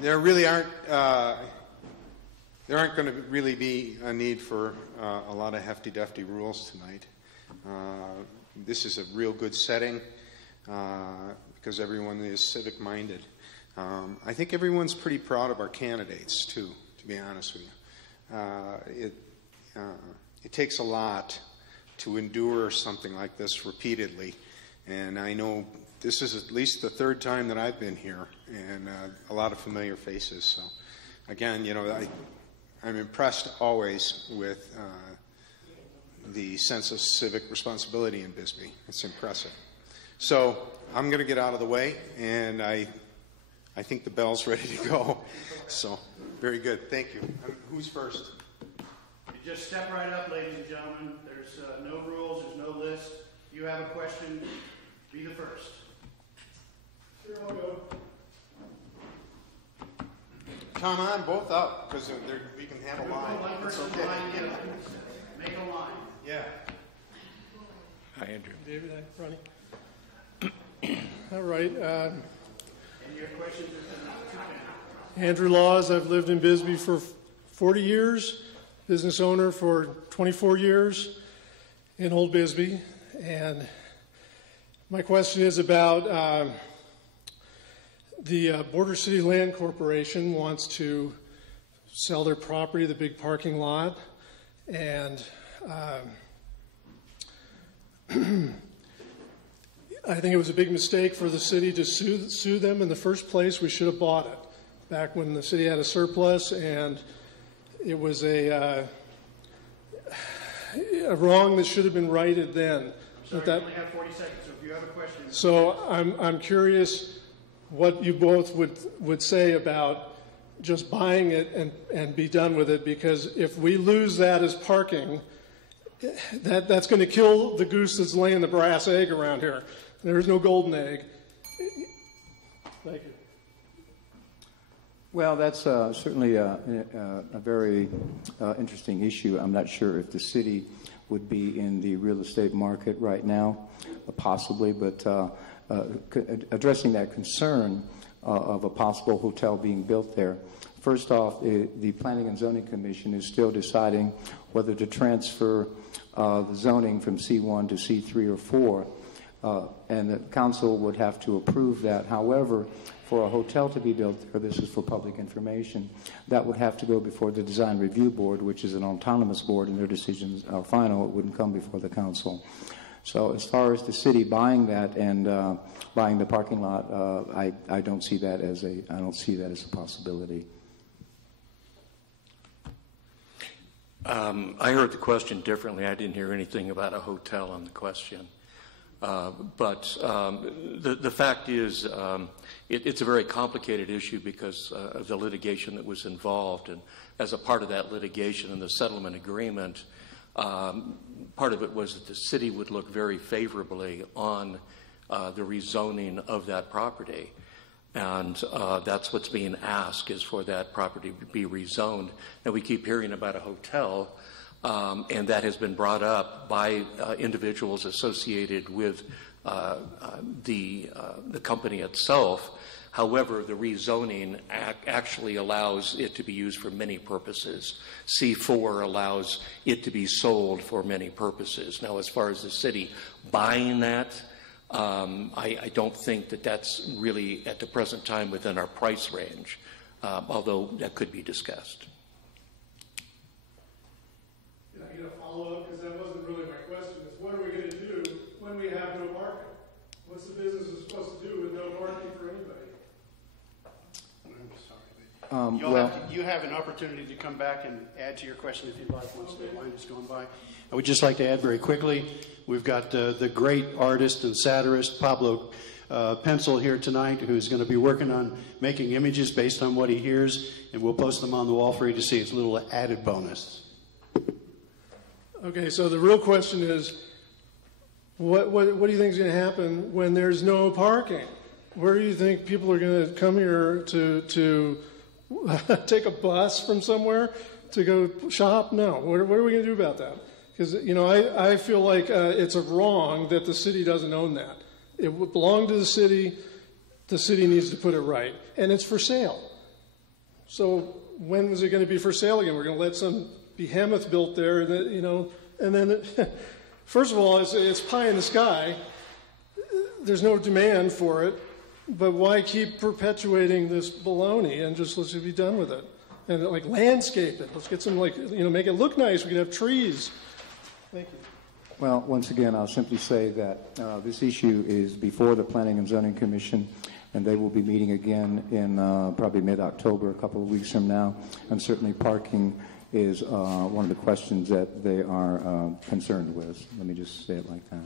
there really aren't going to really be a need for a lot of hefty-dufty rules tonight. This is a real good setting because everyone is civic-minded. I think everyone's pretty proud of our candidates, too, to be honest with you. It takes a lot to endure something like this repeatedly, and I know this is at least the third time that I've been here, and a lot of familiar faces. So, again, you know, I'm impressed always with the sense of civic responsibility in Bisbee. It's impressive. So I'm going to get out of the way, and I think the bell's ready to go. So very good. Thank you. Who's first? You just step right up, ladies and gentlemen. There's no rules. There's no list. If you have a question, be the first. Sure, I'll go. Come on, both up, because we can have a line. One person okay. line, make a line. Yeah. Hi, Andrew. David, Ronnie. All right. And your questions are Andrew Laws. I've lived in Bisbee for 40 years, business owner for 24 years in Old Bisbee. And my question is about the Border City Land Corporation wants to sell their property, the big parking lot, and I think it was a big mistake for the city to sue them in the first place. We should have bought it back when the city had a surplus, and it was a wrong that should have been righted then. Sorry, you only have 40 seconds, so if you have a question. So I'm curious what you both would say about just buying it and be done with it, because if we lose that as parking, that's going to kill the goose that's laying the brass egg around here. There's no golden egg. Thank you. Well, that's certainly a very interesting issue. I'm not sure if the city would be in the real estate market right now, possibly, but addressing that concern of a possible hotel being built there. First off, the Planning and Zoning Commission is still deciding whether to transfer the zoning from C1 to C3 or 4, and the council would have to approve that. However, for a hotel to be built there, this is for public information, that would have to go before the Design Review Board, which is an autonomous board, and their decisions are final. It wouldn't come before the council. So as far as the city buying that and buying the parking lot, I don't see that as a possibility. I heard the question differently. I didn't hear anything about a hotel on the question. But the fact is, it's a very complicated issue because of the litigation that was involved. And as a part of that litigation and the settlement agreement, part of it was that the city would look very favorably on the rezoning of that property. And that's what's being asked, is for that property to be rezoned. Now, we keep hearing about a hotel, and that has been brought up by individuals associated with the company itself. However, the rezoning actually allows it to be used for many purposes. C4 allows it to be sold for many purposes. Now, as far as the city buying that, I don't think that that's really at the present time within our price range, although that could be discussed. Can I get a follow-up? Because that wasn't really my question. Is what are we going to do when we have no parking? What's the business supposed to do with no parking for anybody? I'm sorry. You have an opportunity to come back and add to your question if you'd like once the line is going by. I would just like to add very quickly, we've got the great artist and satirist Pablo Pencil here tonight, who's going to be working on making images based on what he hears, and we'll post them on the wall for you to see. It's a little added bonus. Okay, so the real question is, what do you think is going to happen when there's no parking? Where do you think people are going to come here to take a bus from somewhere to go shop? No. What are we going to do about that? Because, you know, I feel like it's a wrong that the city doesn't own that. It would belong to the city. The city needs to put it right. And it's for sale. So when is it going to be for sale again? We're going to let some behemoth built there, and then first of all, it's pie in the sky. There's no demand for it, but why keep perpetuating this baloney and let's be done with it? And landscape it. Let's get some make it look nice. We can have trees. Thank you. Well, once again, I'll simply say that this issue is before the Planning and Zoning Commission, and they will be meeting again in probably mid-October, a couple of weeks from now. And certainly parking is one of the questions that they are concerned with. Let me just say it like that.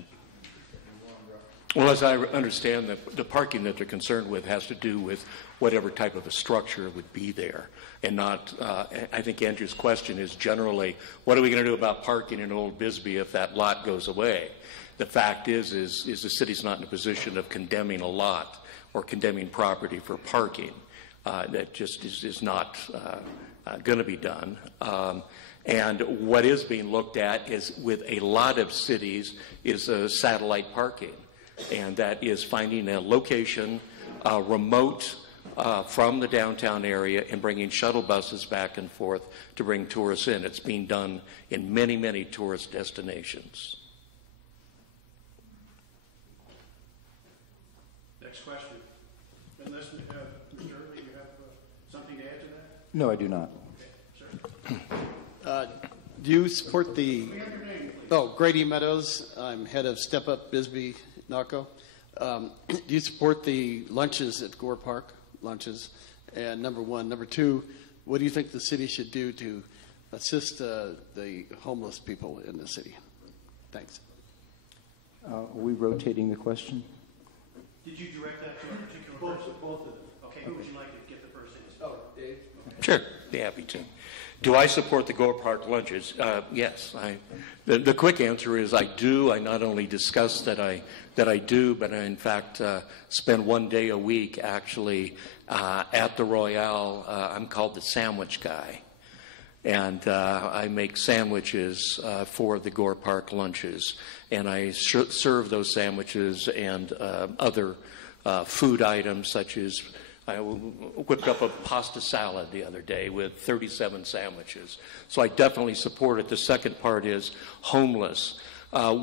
Well, as I understand, the parking that they're concerned with has to do with whatever type of a structure would be there, and not, I think Andrew's question is generally, what are we going to do about parking in Old Bisbee if that lot goes away? The fact is the city's not in a position of condemning a lot or condemning property for parking. That just is not going to be done. And what is being looked at is, with a lot of cities, is satellite parking. And that is finding a location remote from the downtown area and bringing shuttle buses back and forth to bring tourists in. It's being done in many, many tourist destinations. Next question. Unless, Mr. Oertle, you have something to add to that? No, I do not. Okay, sir. Do you support the... Grady Meadows. I'm head of Step Up Bisbee NARCO. Do you support the lunches at Gore Park, lunches? And number one. Number two, what do you think the city should do to assist the homeless people in the city? Thanks. Are we rotating the question? Did you direct that to a particular person? Both of them. Okay, who would you like to get the first answer? Oh, Dave? Okay. Sure, be happy to. Do I support the Gore Park lunches? Yes. The quick answer is I do. I not only discuss that I do, but I in fact spend one day a week actually at the Royale. I'm called the sandwich guy. And I make sandwiches for the Gore Park lunches. And I serve those sandwiches and other food items, such as I whipped up a pasta salad the other day with 37 sandwiches. So I definitely support it. The second part is homeless.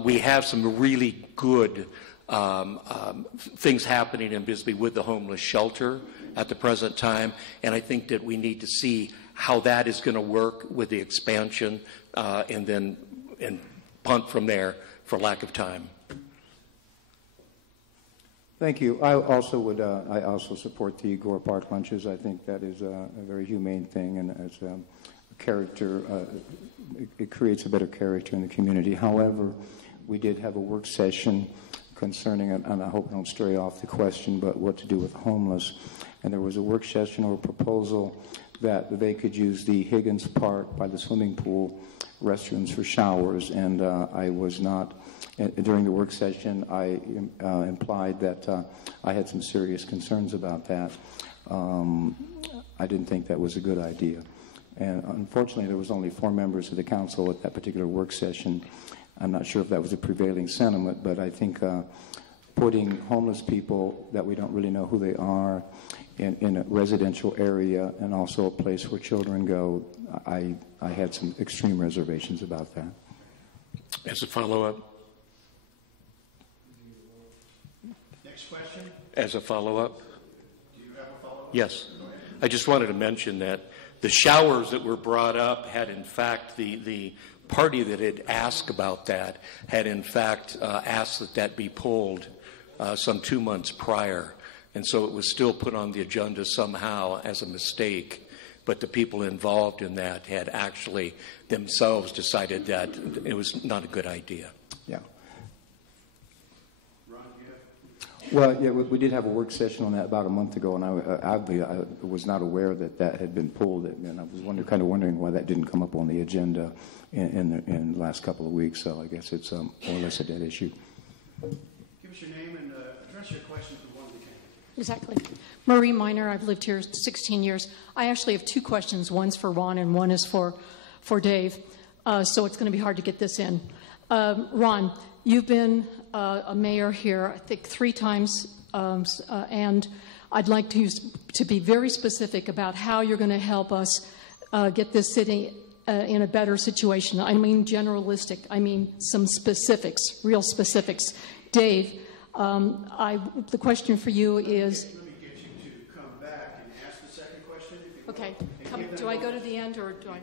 We have some really good things happening in Bisbee with the homeless shelter at the present time. And I think that we need to see how that is going to work with the expansion and punt from there for lack of time. Thank you. I also support the Gore Park lunches. I think that is a very humane thing, and as a character, it creates a better character in the community. However, we did have a work session concerning, and I hope I don't stray off the question, but what to do with homeless. And there was a work session or a proposal that they could use the Higgins Park by the swimming pool restrooms for showers, and I was not. During the work session, I implied that I had some serious concerns about that. I didn't think that was a good idea. And unfortunately, there was only 4 members of the council at that particular work session. I'm not sure if that was a prevailing sentiment, but I think putting homeless people that we don't really know who they are in a residential area and also a place where children go, I had some extreme reservations about that. As a follow-up? Question? As a follow-up? Do you have a follow-up? Yes. I just wanted to mention that the showers that were brought up had, in fact, the party that had asked about that had, in fact, asked that be pulled some 2 months prior. And so it was still put on the agenda somehow as a mistake. But the people involved in that had actually themselves decided that it was not a good idea. Yeah. Well, yeah, we did have a work session on that about a month ago, and I was not aware that had been pulled, and I was kind of wondering why that didn't come up on the agenda in the last couple of weeks. So I guess it's more or less a dead issue. Give us your name and address your question to one of the candidates. Exactly. Marie Miner. I've lived here 16 years. I actually have 2 questions. One's for Ron, and one is for Dave. So it's going to be hard to get this in. Ron, you've been a mayor here, I think 3 times and I'd like to be very specific about how you're going to help us get this city in a better situation. I mean generalistic. I mean some specifics, real specifics. Dave, the question for you is... Let me get you to come back and ask the second question. Okay. Do I go to the end or do I...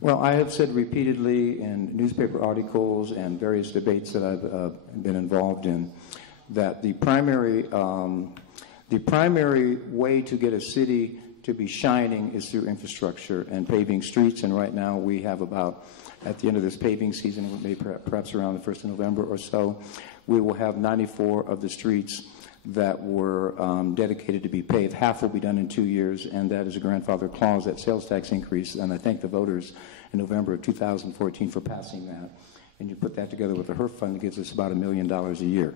Well, I have said repeatedly in newspaper articles and various debates that I've been involved in that the primary way to get a city to be shining is through infrastructure and paving streets. And right now we have about, at the end of this paving season, maybe perhaps around the 1st of November or so, we will have 94 of the streets that were dedicated to be paved. Half will be done in 2 years, and that is a grandfather clause, that sales tax increase. And I thank the voters in November of 2014 for passing that. And you put that together with the HERF fund, it gives us about $1 million a year.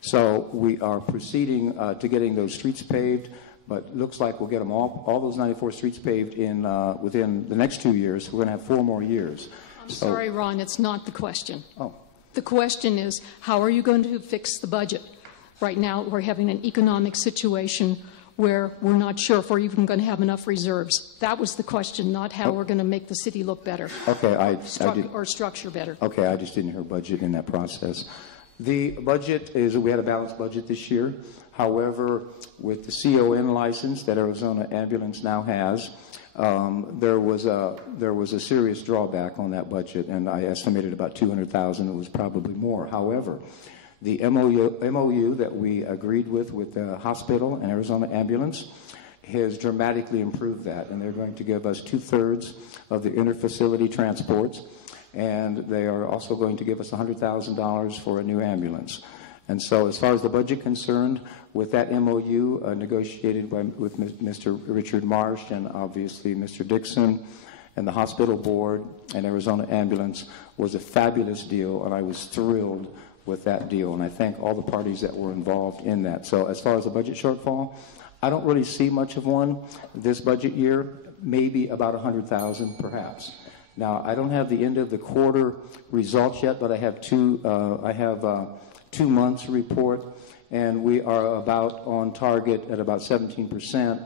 So we are proceeding to getting those streets paved, but looks like we'll get them all those 94 streets paved in within the next 2 years. We're going to have 4 more years. I'm sorry, Ron, it's not the question. Oh. The question is, how are you going to fix the budget? Right now, we're having an economic situation where we're not sure if we're even going to have enough reserves. That was the question, not how we're going to make the city look better. Okay, or structure better. Okay, I just didn't hear budget in that process. The budget is, we had a balanced budget this year. However, with the CON license that Arizona Ambulance now has, there was a serious drawback on that budget, and I estimated about $200,000. It was probably more. However, the MOU that we agreed with the hospital and Arizona Ambulance has dramatically improved that, and they're going to give us 2/3 of the interfacility transports, and they are also going to give us $100,000 for a new ambulance. And so as far as the budget concerned, with that MOU negotiated with Mr. Richard Marsh and obviously Mr. Dixon and the hospital board and Arizona Ambulance, was a fabulous deal, and I was thrilled with that deal, and I thank all the parties that were involved in that. So as far as the budget shortfall, I don't really see much of one this budget year, maybe about $100,000 perhaps. Now, I don't have the end of the quarter results yet, but I have two months report, and we are about on target at about 17%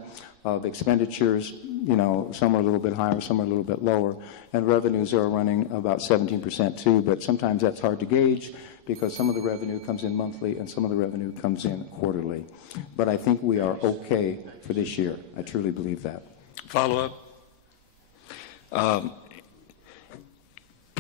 of expenditures. You know, some are a little bit higher, some are a little bit lower, and revenues are running about 17% too, but sometimes that's hard to gauge because some of the revenue comes in monthly and some of the revenue comes in quarterly. But I think we are okay for this year. I truly believe that. Follow up.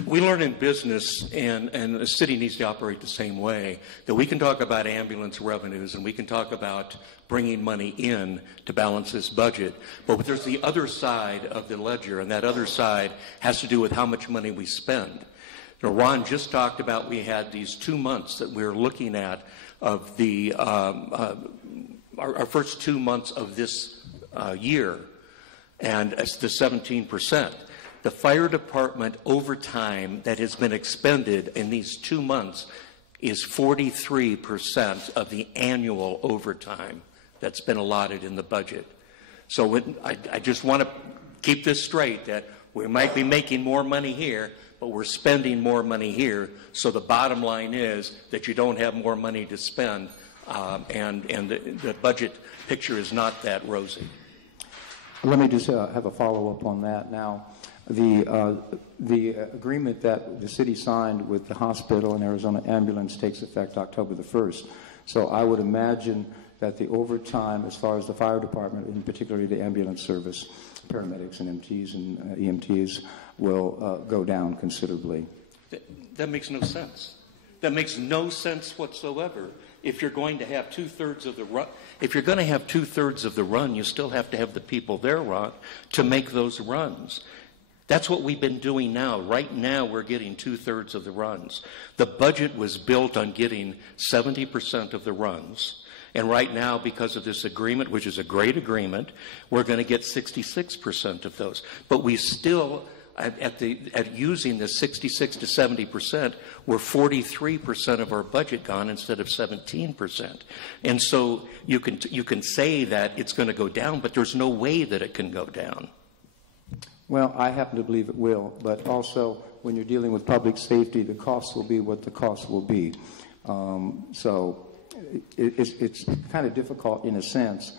We learn in business, and the city needs to operate the same way, that we can talk about ambulance revenues and we can talk about bringing money in to balance this budget. But there's the other side of the ledger, and that other side has to do with how much money we spend. Now, Ron just talked about we had these 2 months that we're looking at of the our first 2 months of this year, and it's the 17%. The fire department overtime that has been expended in these 2 months is 43% of the annual overtime that's been allotted in the budget. So I just want to keep this straight, that we might be making more money here, but we're spending more money here. So the bottom line is that you don't have more money to spend, and the budget picture is not that rosy. Let me just have a follow-up on that. Now, the agreement that the city signed with the hospital and Arizona Ambulance takes effect October the 1st. So I would imagine that the overtime, as far as the fire department, and particularly the ambulance service, paramedics and MTs and EMTs, will go down considerably. That makes no sense. That makes no sense whatsoever. If you're going to have 2/3 of the run, you still have to have the people there, Ron, to make those runs. That's what we've been doing now. Right now, we're getting 2/3 of the runs. The budget was built on getting 70% of the runs. And right now, because of this agreement, which is a great agreement, we're going to get 66% of those. But we still, at using the 66 to 70%, we're 43% of our budget gone instead of 17%. And so you can say that it's going to go down, but there's no way that it can go down. Well, I happen to believe it will, but also when you're dealing with public safety, the costs will be what the costs will be. So it's kind of difficult in a sense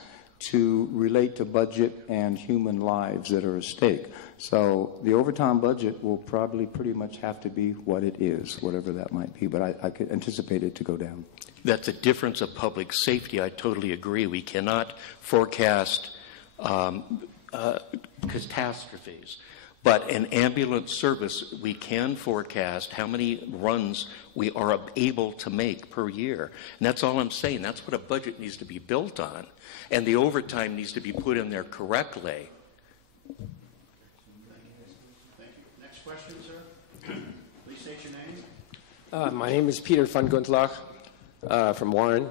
to relate to budget and human lives that are at stake. So the overtime budget will probably pretty much have to be what it is, whatever that might be, but I could anticipate it to go down. That's a difference of public safety. I totally agree. We cannot forecast catastrophes. But an ambulance service, we can forecast how many runs we are able to make per year. And that's all I'm saying. That's what a budget needs to be built on. And the overtime needs to be put in there correctly. Thank you. Next question, sir. Please state your name. My name is Peter van Guntlach from Warren.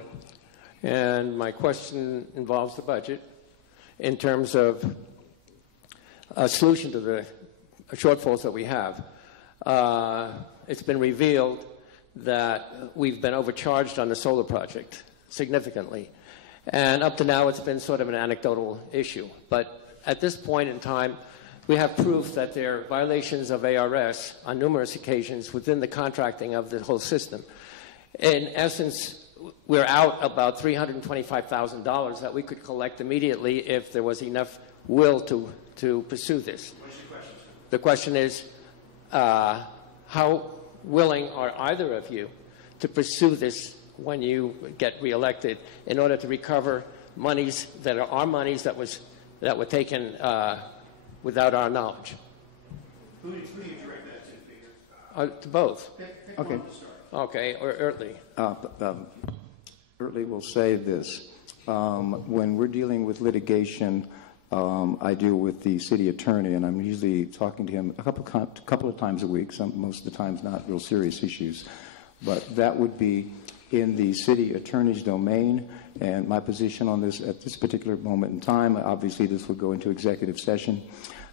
And my question involves the budget in terms of a solution to the shortfalls that we have. It's been revealed that we've been overcharged on the solar project significantly. And up to now, it's been sort of an anecdotal issue. But at this point in time, we have proof that there are violations of ARS on numerous occasions within the contracting of the whole system. In essence, we're out about $325,000 that we could collect immediately if there was enough will to pursue this. What's your question, sir? The question is, how willing are either of you to pursue this when you get reelected in order to recover monies that are our monies that were taken without our knowledge? Who do you direct that to, Peter? To both. Pick Okay. one to start. Okay, or Oertle. Oertle will say this. When we're dealing with litigation, I deal with the city attorney, and I'm usually talking to him a couple of times a week, most of the times not real serious issues. But that would be in the city attorney's domain, and my position on this at this particular moment in time, obviously this would go into executive session,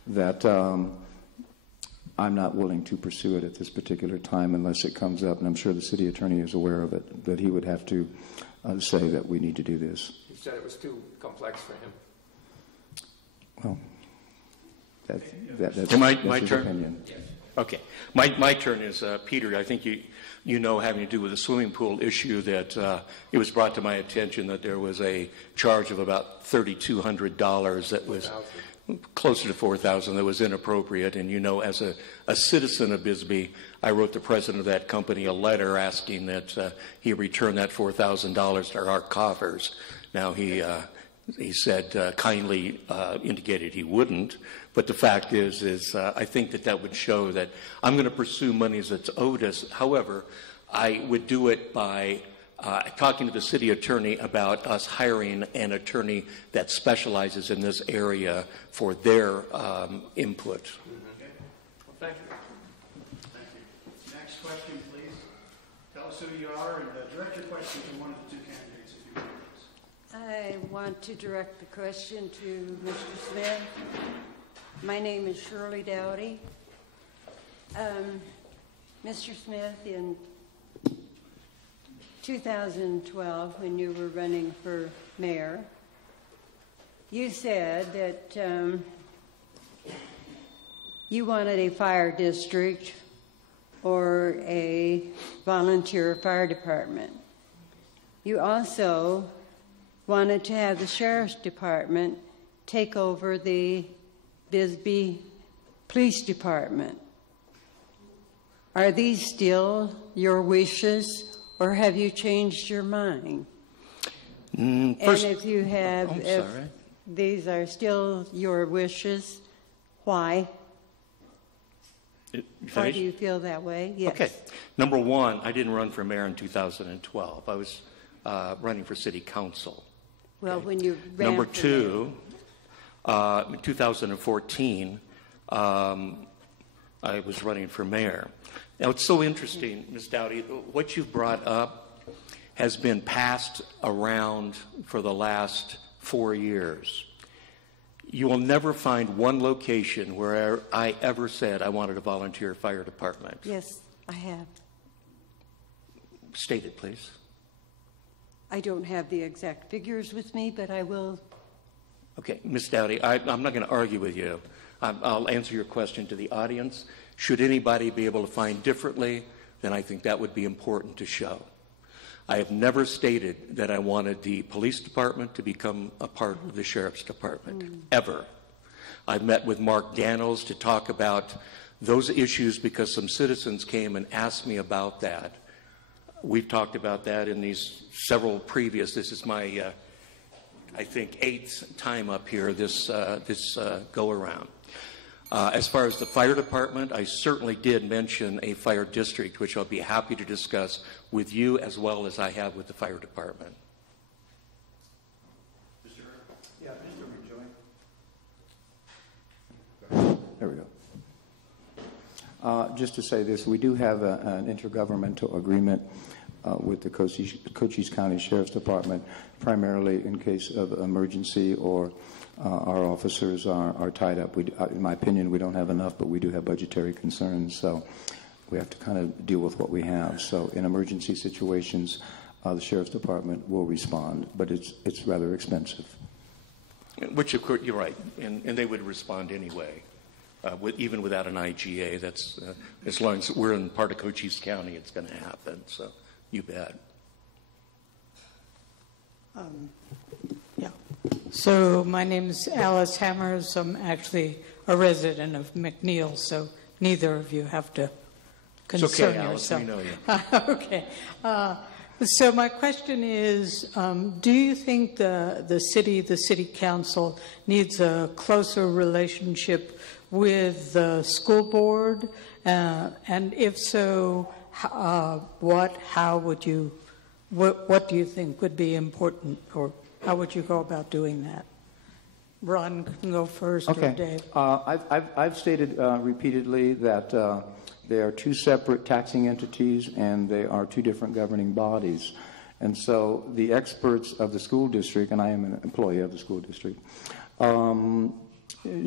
that I'm not willing to pursue it at this particular time unless it comes up, and I'm sure the city attorney is aware of it, that he would have to say that we need to do this. He said it was too complex for him. Well, that's My his turn? opinion. Yes. Okay. My turn is, Peter, I think you know, having to do with the swimming pool issue, that it was brought to my attention that there was a charge of about $3,200 that was closer to $4,000 that was inappropriate. And, you know, as a citizen of Bisbee, I wrote the president of that company a letter asking that he return that $4,000 to our coffers. Now, he said kindly indicated he wouldn't, but the fact is I think that would show that I'm going to pursue monies that's owed us. However, I would do it by talking to the city attorney about us hiring an attorney that specializes in this area for their input. Okay. Well, thank you. Thank you. Next question, please. Tell us who you are and direct your question to one of the two candidates, if you would, please. I want to direct the question to Mr. Smith. My name is Shirley Dowdy. Mr. Smith, in 2012, when you were running for mayor, you said that you wanted a fire district or a volunteer fire department. You also wanted to have the sheriff's department take over the Bisbee Police Department. Are these still your wishes, or have you changed your mind? And if you have, if these are still your wishes, why? Why do you feel that way? Yes. Okay. Number one, I didn't run for mayor in 2012. I was running for city council. Well, Okay. when you ran Number for two, in 2014, I was running for mayor. Now, it's so interesting, Ms. Dowdy, what you've brought up has been passed around for the last 4 years. You will never find one location where I ever said I wanted a volunteer fire department. Yes, I have. State it, please. I don't have the exact figures with me, but I will. Okay, Ms. Dowdy, I'm not going to argue with you. I'll answer your question to the audience. Should anybody be able to find differently, then I think that would be important to show. I have never stated that I wanted the police department to become a part of the sheriff's department, ever. I've met with Mark Daniels to talk about those issues because some citizens came and asked me about that. We've talked about that in these several previous, this is my, I think, 8th time up here this go-around. As far as the fire department, I certainly did mention a fire district, which I'll be happy to discuss with you as well as I have with the fire department. Yeah, Mr. There we go. Just to say this, we do have an intergovernmental agreement with the Cochise County Sheriff's Department, primarily in case of emergency or our officers are tied up. In my opinion, we don't have enough, but we do have budgetary concerns, so we have to kind of deal with what we have. So in emergency situations, the Sheriff's Department will respond, but it's rather expensive. Which, of course, you're right, and they would respond anyway, even without an IGA. That's as long as we're in part of Cochise County, it's going to happen. So you bet. Yeah. So my name is Alice Hammers. I'm actually a resident of McNeil, so neither of you have to concern yourself. Alice, we know you. Okay. So my question is, do you think the city council needs a closer relationship with the school board? And if so, what do you think would be important, or how would you go about doing that? Ron can go first, okay. Or Dave. I've stated repeatedly that they are two separate taxing entities and they are two different governing bodies. And so the experts of the school district, and I am an employee of the school district,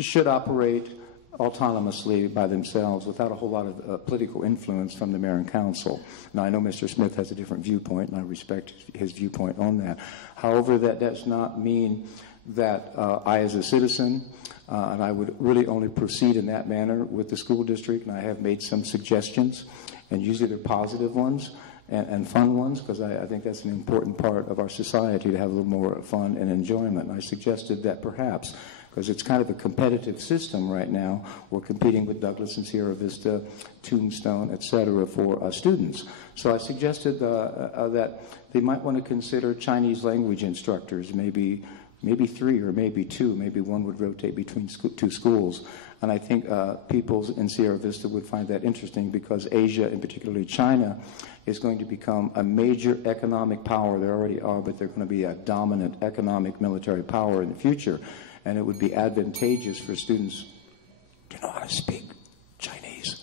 should operate autonomously by themselves without a whole lot of political influence from the mayor and council. Now, I know Mr. Smith has a different viewpoint, and I respect his viewpoint on that. However, that does not mean that I, as a citizen, and I would really only proceed in that manner with the school district, and I have made some suggestions, and usually they're positive ones and fun ones, because I think that's an important part of our society to have a little more fun and enjoyment. And I suggested that perhaps, because it's kind of a competitive system right now. We're competing with Douglas and Sierra Vista, Tombstone, et cetera, for students. So I suggested that they might want to consider Chinese language instructors, maybe 3 or maybe 2. Maybe one would rotate between 2 schools. And I think people in Sierra Vista would find that interesting because Asia, and particularly China, is going to become a major economic power. They already are, but they're going to be a dominant economic military power in the future. And it would be advantageous for students to know how to speak Chinese.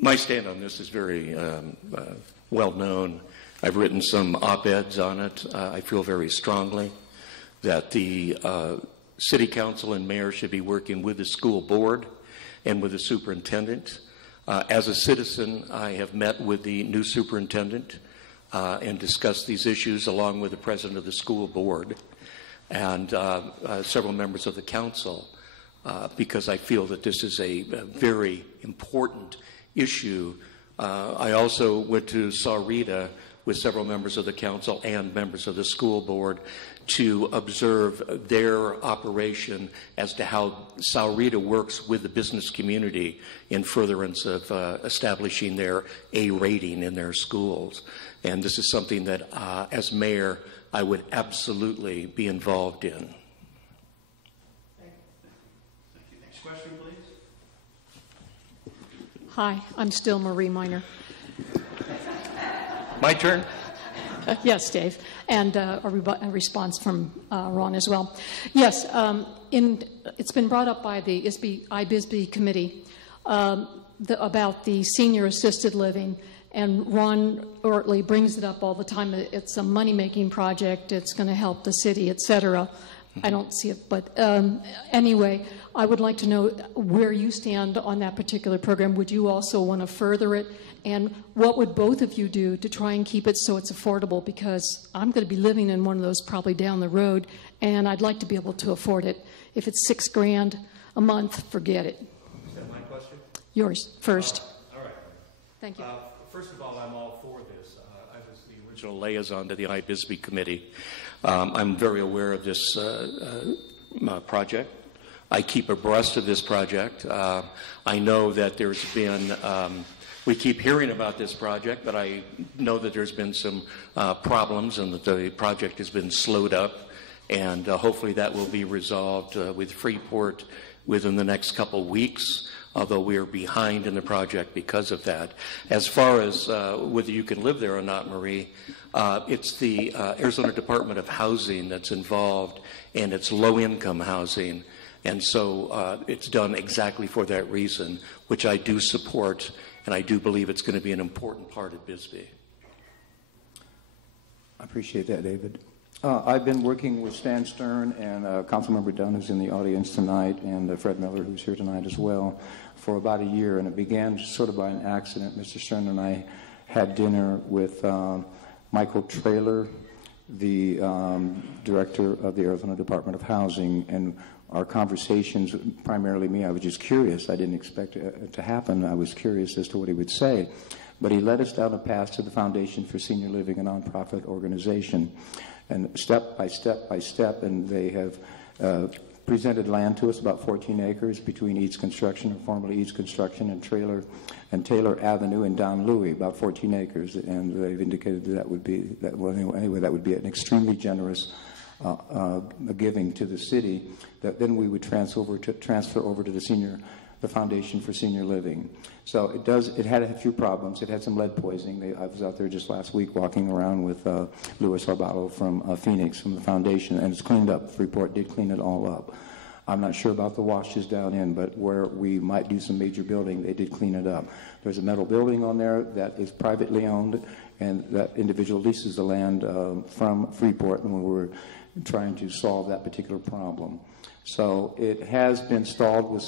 My stand on this is very well known. I've written some op-eds on it. I feel very strongly that the city council and mayor should be working with the school board and with the superintendent. As a citizen, I have met with the new superintendent and discussed these issues along with the president of the school board and several members of the council because I feel that this is a very important issue. I also went to Saurita with several members of the council and members of the school board to observe their operation as to how Saurita works with the business community in furtherance of establishing their A rating in their schools. And this is something that, as mayor, I would absolutely be involved in. Thank you. Next question, please. Hi, I'm still Marie Miner. My turn? Yes, Dave. And a response from Ron as well. Yes, it's been brought up by the Bisbee committee about the senior assisted living. And Ron Oertle brings it up all the time. It's a money-making project. It's going to help the city, et cetera. I don't see it. But anyway, I would like to know where you stand on that particular program. Would you also want to further it? And what would both of you do to try and keep it so it's affordable? Because I'm going to be living in one of those probably down the road, and I'd like to be able to afford it. If it's $6,000 a month, forget it. Is that my question? Yours first. All right. Thank you. First of all, I'm all for this. I was the original liaison to the Bisbee Committee. I'm very aware of this project. I keep abreast of this project. I know that there's been, we keep hearing about this project, but I know that there's been some problems and that the project has been slowed up, and hopefully that will be resolved with Freeport within the next couple weeks, although we are behind in the project because of that. As far as whether you can live there or not, Marie, it's the Arizona Department of Housing that's involved, and it's low-income housing. And so it's done exactly for that reason, which I do support, and I do believe it's going to be an important part of Bisbee. I appreciate that, David. I've been working with Stan Stern and Councilmember Dunn, who's in the audience tonight, and Fred Miller, who's here tonight as well, for about a year. And it began sort of by an accident. Mr. Stern and I had dinner with Michael Traylor, the director of the Arizona Department of Housing, and our conversations, primarily me, I was just curious. I didn't expect it to happen. I was curious as to what he would say. But he led us down a path to the Foundation for Senior Living, a nonprofit organization. And step by step by step, and they have presented land to us, about 14 acres between Eads Construction, or formerly Eads Construction, and Taylor Avenue in Don Louis, about 14 acres. And they've indicated that would be, that would be an extremely generous giving to the city, that then we would transfer over to the Foundation for Senior Living. So it had a few problems. It had some lead poisoning. I was out there just last week walking around with Luis Arbalo from Phoenix, from the Foundation, and it's cleaned up. Freeport did clean it all up. I'm not sure about the washes down in, but where we might do some major building, they did clean it up. There's a metal building on there that is privately owned, and that individual leases the land from Freeport, and we were trying to solve that particular problem. So it has been stalled with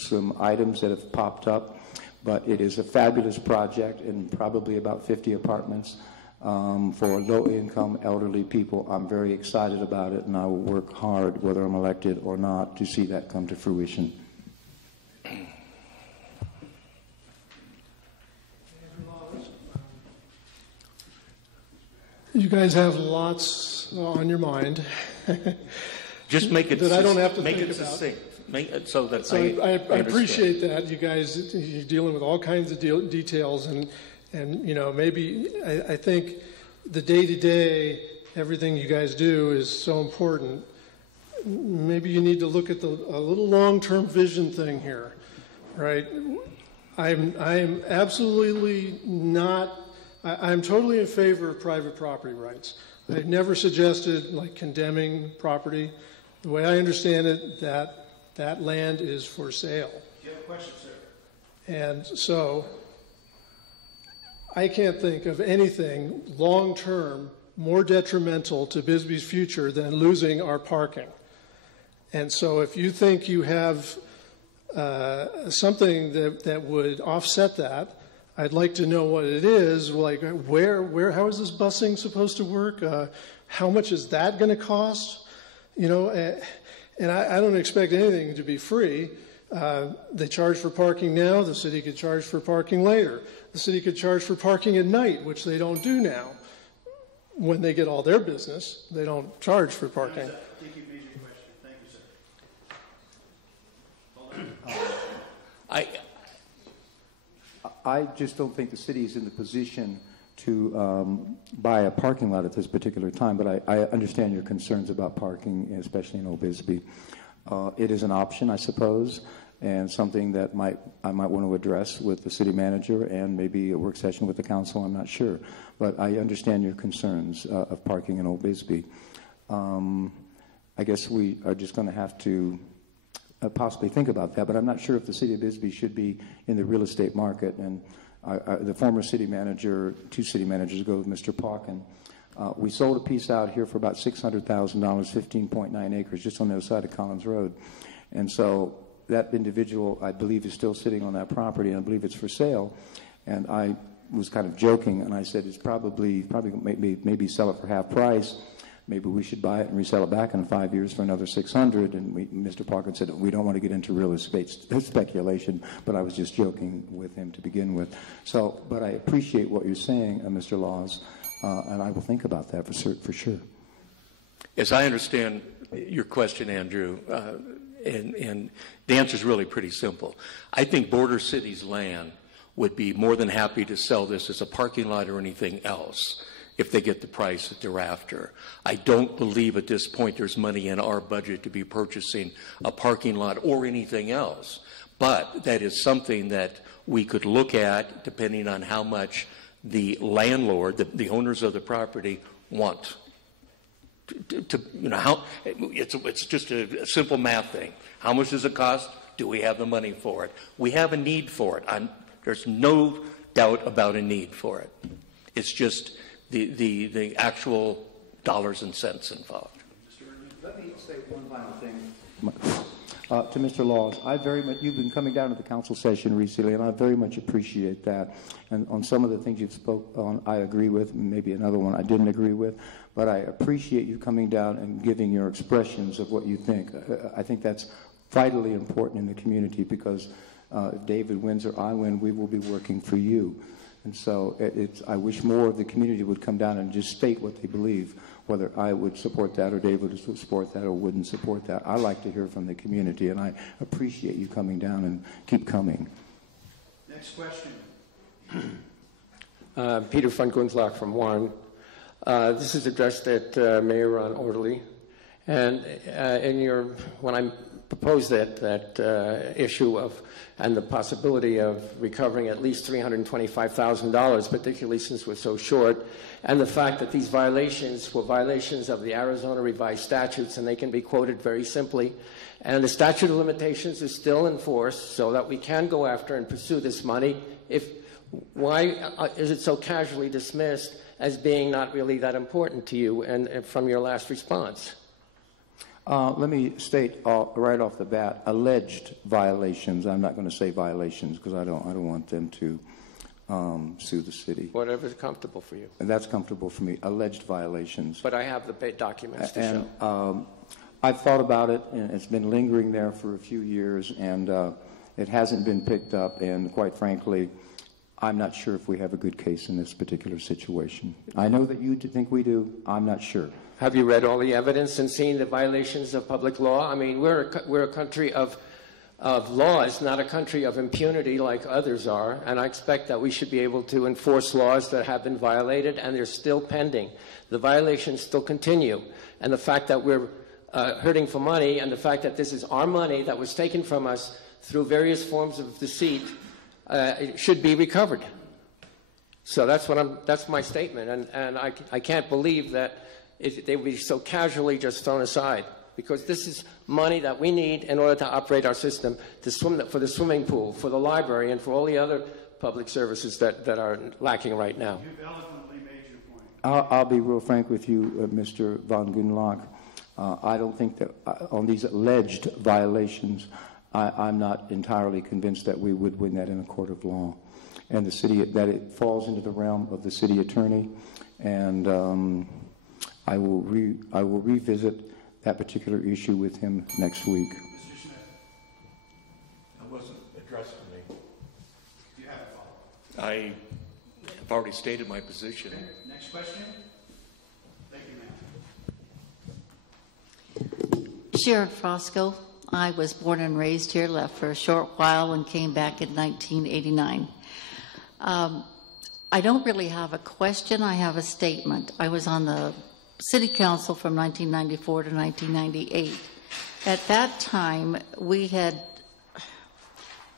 some items that have popped up, but it is a fabulous project, and probably about 50 apartments for low-income elderly people. I'm very excited about it, and I will work hard, whether I'm elected or not, to see that come to fruition. You guys have lots on your mind. Just make it that I don't have to make think it about. succinct. Make it so that So I appreciate understand. that. You guys, you're dealing with all kinds of details, and you know, maybe I think the day-to-day, everything you guys do is so important. Maybe you need to look at a little long-term vision thing here, right? I'm absolutely not. I'm totally in favor of private property rights. I've never suggested like condemning property. The way I understand it, that land is for sale. Do you have a question, sir? And so I can't think of anything long-term more detrimental to Bisbee's future than losing our parking. And so if you think you have something that would offset that, I'd like to know what it is, like how is this busing supposed to work? How much is that going to cost? You know, and I don't expect anything to be free. They charge for parking now. The city could charge for parking later. The city could charge for parking at night, which they don't do now. When they get all their business, they don't charge for parking. I think you've made your question. Thank you, sir. I just don't think the city is in the position to buy a parking lot at this particular time, but I understand your concerns about parking, especially in Old Bisbee. It is an option, I suppose, and something that I might want to address with the city manager and maybe a work session with the council. I'm not sure, but I understand your concerns of parking in Old Bisbee. I guess we are just going to have to possibly think about that, but I'm not sure if the city of Bisbee should be in the real estate market. And the former city manager, 2 city managers ago, Mr. Pauken, we sold a piece out here for about $600,000, 15.9 acres, just on the other side of Collins Road. And so that individual, I believe, is still sitting on that property, and I believe it's for sale. And I was kind of joking, and I said it's probably maybe sell it for half price. maybe we should buy it and resell it back in 5 years for another $600. And Mr. Parker said, we don't want to get into real estate speculation, but I was just joking with him to begin with. So, but I appreciate what you're saying, Mr. Laws, and I will think about that for sure. As I understand your question, Andrew, and the answer is really pretty simple. I think Border City's land would be more than happy to sell this as a parking lot or anything else if they get the price that they're after. I don't believe at this point there's money in our budget to be purchasing a parking lot or anything else. But that is something that we could look at depending on how much the landlord, the owners of the property, want. It's just a simple math thing. How much does it cost? Do we have the money for it? We have a need for it. There's no doubt about a need for it. It's just the actual dollars and cents involved. Let me say one final thing. To Mr. Laws, you've been coming down to the council session recently, and I very much appreciate that. And on some of the things you've spoke on, I agree with, maybe another one I didn't agree with, but I appreciate you coming down and giving your expressions of what you think. I think that's vitally important in the community, because if David wins or I win, we will be working for you. And so I wish more of the community would come down and just state what they believe, whether I would support that or David would support that or wouldn't support that. I like to hear from the community, and I appreciate you coming down and keep coming. Next question. Peter von Gunzlach from Warren. This is addressed at Mayor Ron Oertle. And when I proposed that issue of and the possibility of recovering at least $325,000, particularly since we're so short, and the fact that these violations were violations of the Arizona revised statutes, and they can be quoted very simply, and the statute of limitations is still in force, so that we can go after and pursue this money. Why is it so casually dismissed as being not really that important to you, and from your last response? Let me state right off the bat, alleged violations. I'm not going to say violations because I don't want them to sue the city. Whatever's comfortable for you. And that's comfortable for me. Alleged violations. But I have the documents to show. I've thought about it, and it's been lingering there for a few years, and it hasn't been picked up. And quite frankly, I'm not sure if we have a good case in this particular situation. I know that you think we do. I'm not sure. Have you read all the evidence and seen the violations of public law? I mean, we're a country of laws, not a country of impunity like others are, and I expect that we should be able to enforce laws that have been violated, and they're still pending. The violations still continue, and the fact that we're hurting for money, and the fact that this is our money that was taken from us through various forms of deceit, it should be recovered. So that's my statement, and I can't believe that they would be so casually just thrown aside, because this is money that we need in order to operate our system, for the swimming pool, for the library, and for all the other public services that are lacking right now. You've eloquently made your point. I'll be real frank with you, Mr. von Gunlock. I don't think that on these alleged violations, I'm not entirely convinced that we would win that in a court of law. And that it falls into the realm of the city attorney, and I will revisit that particular issue with him next week. Mr. Smith. That wasn't addressed to me. Do you have a follow-up? I have already stated my position. Okay. Next question. Thank you, ma'am. Sheriff Fosco, I was born and raised here, left for a short while, and came back in 1989. I don't really have a question. I have a statement. I was on the City Council from 1994 to 1998. At that time,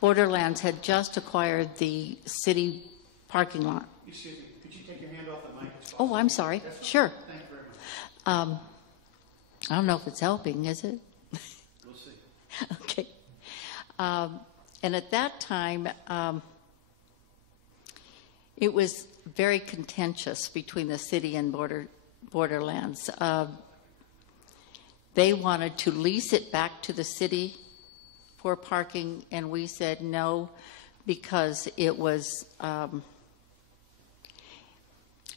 Borderlands had just acquired the city parking lot. Excuse me, could you take your hand off the mic? Oh, I'm sorry. Sure. Thank you very much. I don't know if it's helping, is it? We'll see. Okay. And at that time, it was very contentious between the city and Borderlands. They wanted to lease it back to the city for parking, and we said no, because it was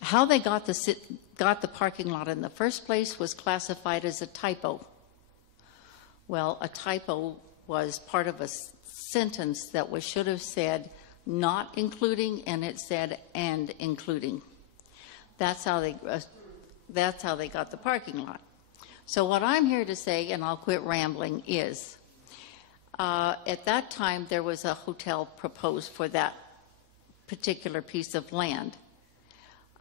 How they got the parking lot in the first place was classified as a typo. Well, a typo was part of a sentence that should have said not including, and it said and including. That's how they got the parking lot. So what I'm here to say, and I'll quit rambling, is at that time there was a hotel proposed for that particular piece of land.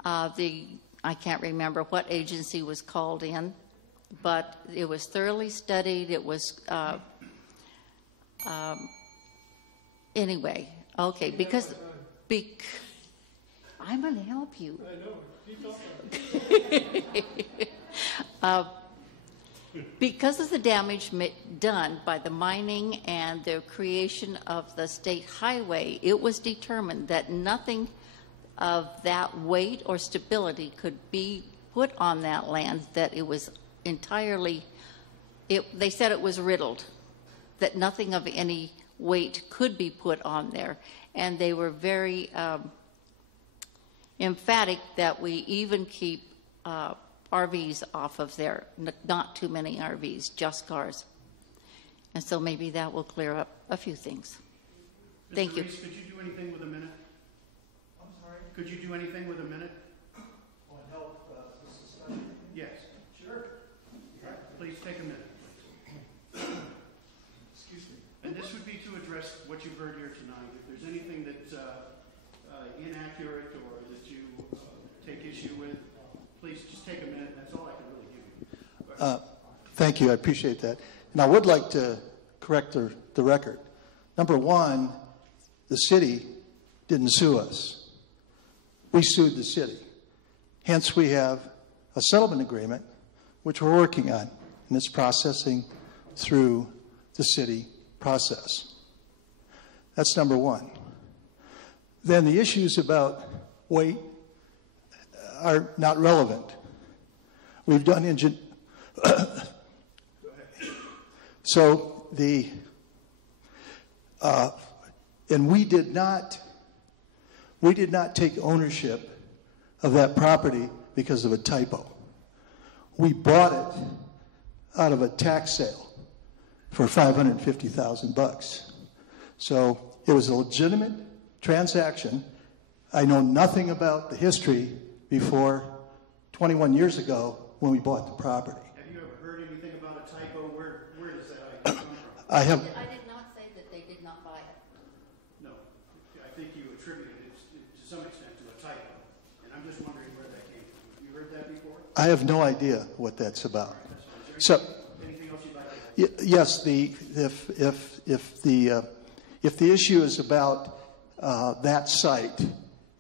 I can't remember what agency was called in, but it was thoroughly studied. It was anyway. Okay, because I'm going to help you. I know. Keep talking. Because of the damage done by the mining and the creation of the state highway, it was determined that nothing of that weight or stability could be put on that land, that it was entirely, they said it was riddled, that nothing of any weight could be put on there. And they were very emphatic that we even keep RVs off of there, not too many RVs, just cars. And so maybe that will clear up a few things. Thank you. Reese, could you do anything with a minute? I'm sorry? Could you do anything with a minute? Want to help this discussion? Yes. Sure. Please take a minute. Excuse me. And this would be to address what you've heard here tonight. If there's anything that's inaccurate or that you take issue with, please just take a minute. That's all I can really give you. Thank you. I appreciate that. And I would like to correct the record. Number one, the city didn't sue us. We sued the city. Hence, we have a settlement agreement, which we're working on, and it's processing through the city process. That's number one. Then the issues about weight are not relevant. We've done and we did not take ownership of that property because of a typo. We bought it out of a tax sale for $550,000. So it was a legitimate transaction. I know nothing about the history before 21 years ago when we bought the property. Have you ever heard anything about a typo? Where does that idea come from? I did not say that they did not buy it. No. I think you attributed it to some extent to a typo. And I'm just wondering where that came from. Have you heard that before? I have no idea what that's about. So, anything else you'd like to add? Yes, if the issue is about that site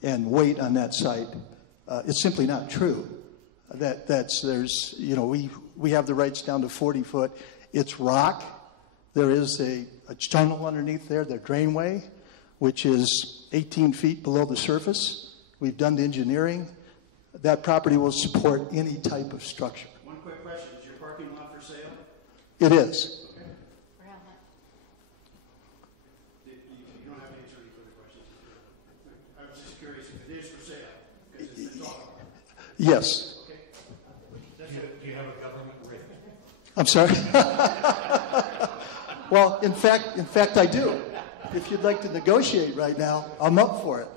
and weight on that site, it's simply not true. We have the rights down to 40 foot. It's rock. There is a tunnel underneath there, the drainway, which is 18 feet below the surface. We've done the engineering. That property will support any type of structure. One quick question. Is your parking lot for sale? It is. Okay. You don't have to answer any further questions. I was just curious if it is for sale, because it's been talked about. Yes. Okay. Do you have a government rate? I'm sorry? Well, in fact, I do. If you'd like to negotiate right now, I'm up for it.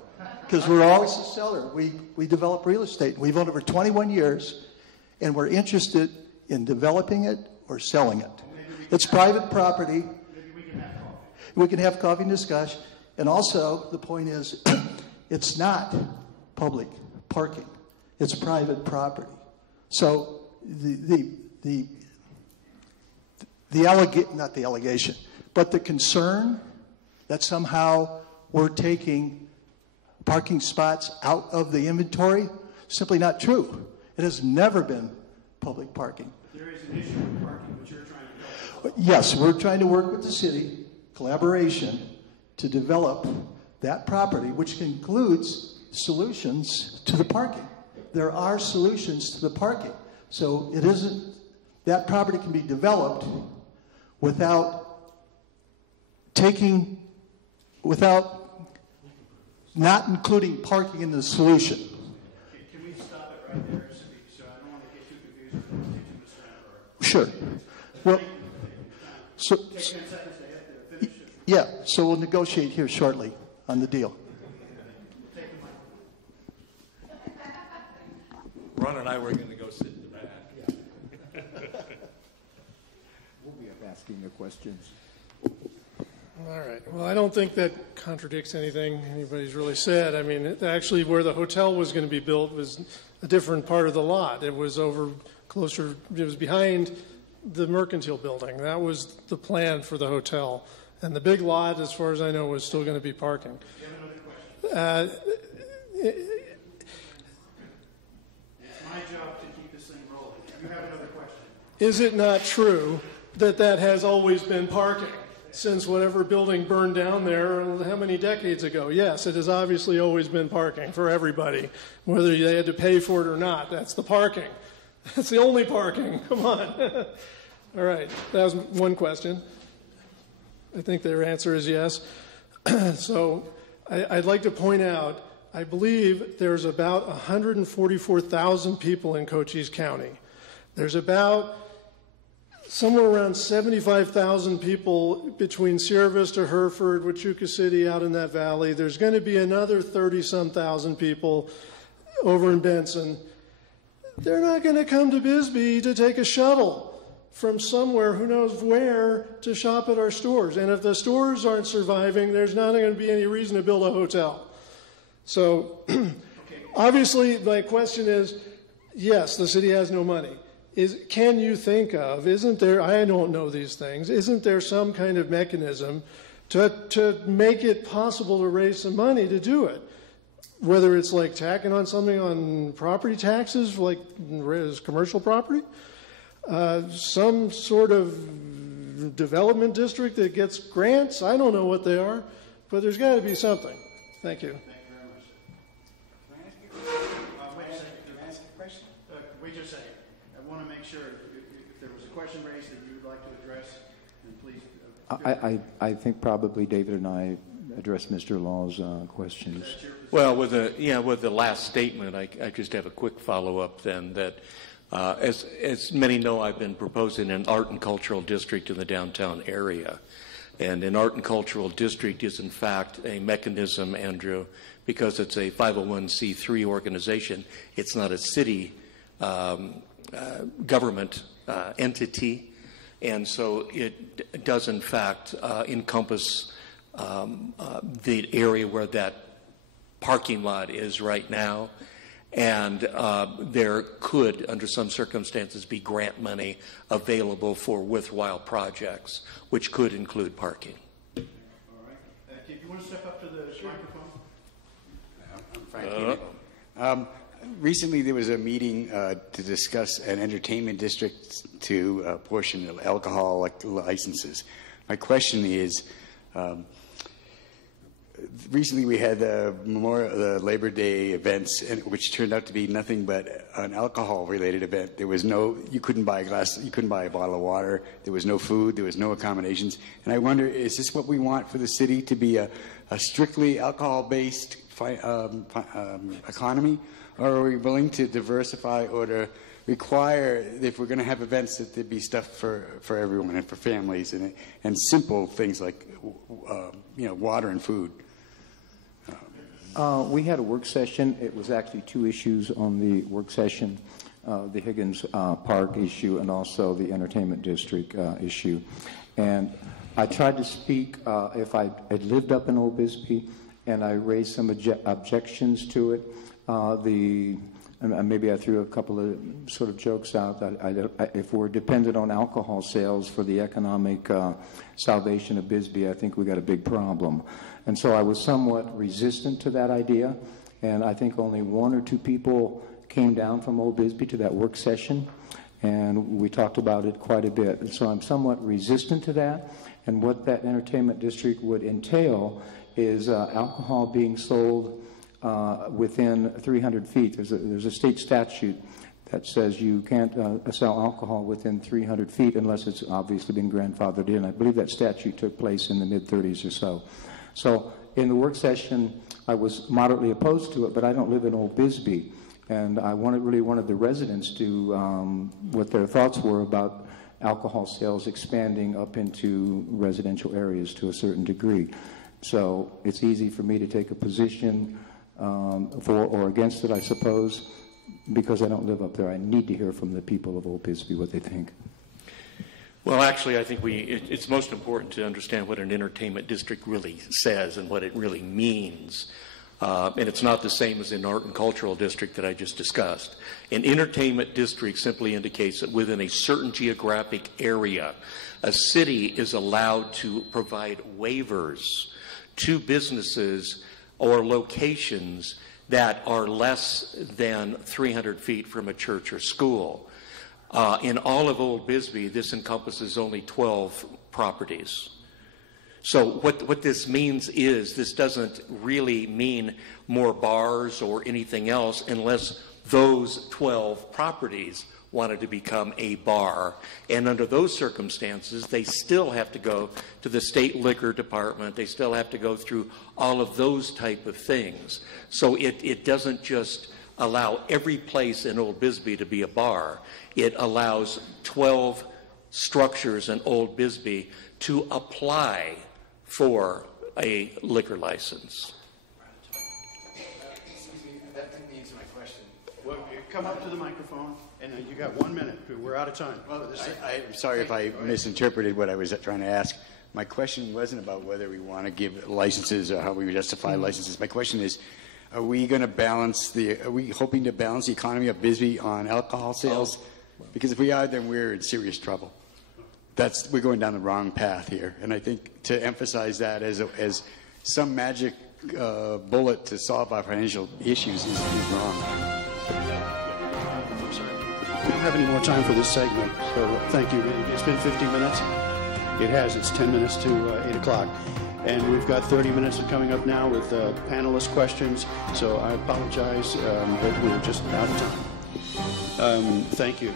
Because we're always a seller. We develop real estate. We've owned it for 21 years, and we're interested in developing it or selling it. It's private property. Maybe we can have coffee. We can have coffee and discuss. And also, the point is, it's not public parking. It's private property. So not the allegation, but the concern that somehow we're taking parking spots out of the inventory, simply not true. It has never been public parking. There is an issue with parking, which you're trying to help. Yes, we're trying to work with the city, collaboration, to develop that property, which includes solutions to the parking. There are solutions to the parking. So it isn't, that property can be developed without not including parking in the solution. Can we right there to speak, so I don't want to get too confused with the two Mr. Sure. Well, so, Take 10 seconds to hit there. Finish it. yeah, so we'll negotiate here shortly on the deal. Take the mic. Ron and I were going to go sit in the back. We'll be up asking the questions. All right. Well, I don't think that contradicts anything anybody's really said. I mean, actually, where the hotel was going to be built was a different part of the lot. It was over closer, it was behind the mercantile building. That was the plan for the hotel. And the big lot, as far as I know, was still going to be parking. Do you have another question? It's my job to keep this thing rolling. You have another question? Is it not true that that has always been parking since whatever building burned down there how many decades ago? Yes, it has obviously always been parking for everybody, whether they had to pay for it or not. That's the parking. That's the only parking. Come on. All right, that was one question. I think their answer is yes. So I'd like to point out, I believe there's about 144,000 people in Cochise County. There's about somewhere around 75,000 people between Sierra Vista, Hereford, Huachuca City, out in that valley. There's going to be another 30-some thousand people over in Benson. They're not going to come to Bisbee to take a shuttle from somewhere, who knows where, to shop at our stores. And if the stores aren't surviving, there's not going to be any reason to build a hotel. So obviously my question is, yes, the city has no money. Can you think of, isn't there, I don't know these things, isn't there some kind of mechanism to make it possible to raise some money to do it? Whether it's like tacking on something on property taxes, like commercial property, some sort of development district that gets grants, I don't know what they are, but there's got to be something. Thank you. Thank you very much. Wait a second. Can I ask a question? Wait just a second. I want to make sure if there was a question raised that you would like to address, then please. I think probably David and I addressed Mr. Law's questions. Well, with the last statement, I just have a quick follow-up then that as many know, I've been proposing an art and cultural district in the downtown area. And an art and cultural district is, in fact, a mechanism, Andrew, because it's a 501c3 organization. It's not a city government entity. And so it does, in fact, encompass the area where that parking lot is right now. And there could, under some circumstances, be grant money available for worthwhile projects, which could include parking. All right. Do you want to step up to the microphone? I'm Frank. Recently, there was a meeting to discuss an entertainment district to a portion of alcohol licenses. My question is, recently we had the Labor Day events, which turned out to be nothing but an alcohol-related event. There was you couldn't buy a bottle of water. There was no food. There was no accommodations. And I wonder, is this what we want for the city, to be a strictly alcohol-based economy, or are we willing to diversify or to require, if we're going to have events, that there be stuff for everyone and for families and simple things like water and food? We had a work session. It was actually two issues on the work session, the Higgins Park issue and also the entertainment district issue. And I tried to speak, if I had lived up in Old Bisbee, and I raised some objections to it. Maybe I threw a couple of sort of jokes out that if we're dependent on alcohol sales for the economic salvation of Bisbee, I think we got a big problem. And so I was somewhat resistant to that idea, and I think only one or two people came down from Old Bisbee to that work session, and we talked about it quite a bit. And so I'm somewhat resistant to that, and what that entertainment district would entail is alcohol being sold within 300 feet. There's a state statute that says you can't sell alcohol within 300 feet unless it's obviously been grandfathered in. I believe that statute took place in the mid-30s or so. So in the work session, I was moderately opposed to it, but I don't live in Old Bisbee. And I really wanted the residents to, what their thoughts were about alcohol sales expanding up into residential areas to a certain degree. So it's easy for me to take a position for or against it, I suppose, because I don't live up there. I need to hear from the people of Old Bisbee what they think. Well, actually, I think it's most important to understand what an entertainment district really says and what it really means. And it's not the same as an art and cultural district that I just discussed. An entertainment district simply indicates that within a certain geographic area, a city is allowed to provide waivers to businesses or locations that are less than 300 feet from a church or school. In all of Old Bisbee, this encompasses only 12 properties. So what this means is this doesn't really mean more bars or anything else unless those 12 properties wanted to become a bar. And under those circumstances, they still have to go to the state liquor department. They still have to go through all of those type of things. So it doesn't just allow every place in Old Bisbee to be a bar. It allows 12 structures in Old Bisbee to apply for a liquor license. Excuse me, that didn't answer my question. Well, come up to the microphone, and you got 1 minute. We're out of time. Well, I'm sorry if I misinterpreted what I was trying to ask. My question wasn't about whether we want to give licenses or how we justify licenses. My question is, are we hoping to balance the economy of Bisbee on alcohol sales? Because if we are, then we're in serious trouble. We're going down the wrong path here. And I think to emphasize that as some magic bullet to solve our financial issues is wrong. I'm sorry. We don't have any more time for this segment, so thank you. It's been 50 minutes. It has. It's 10 minutes to 8 o'clock. And we've got 30 minutes coming up now with panelist questions. So I apologize, but we're just out of time. Thank you.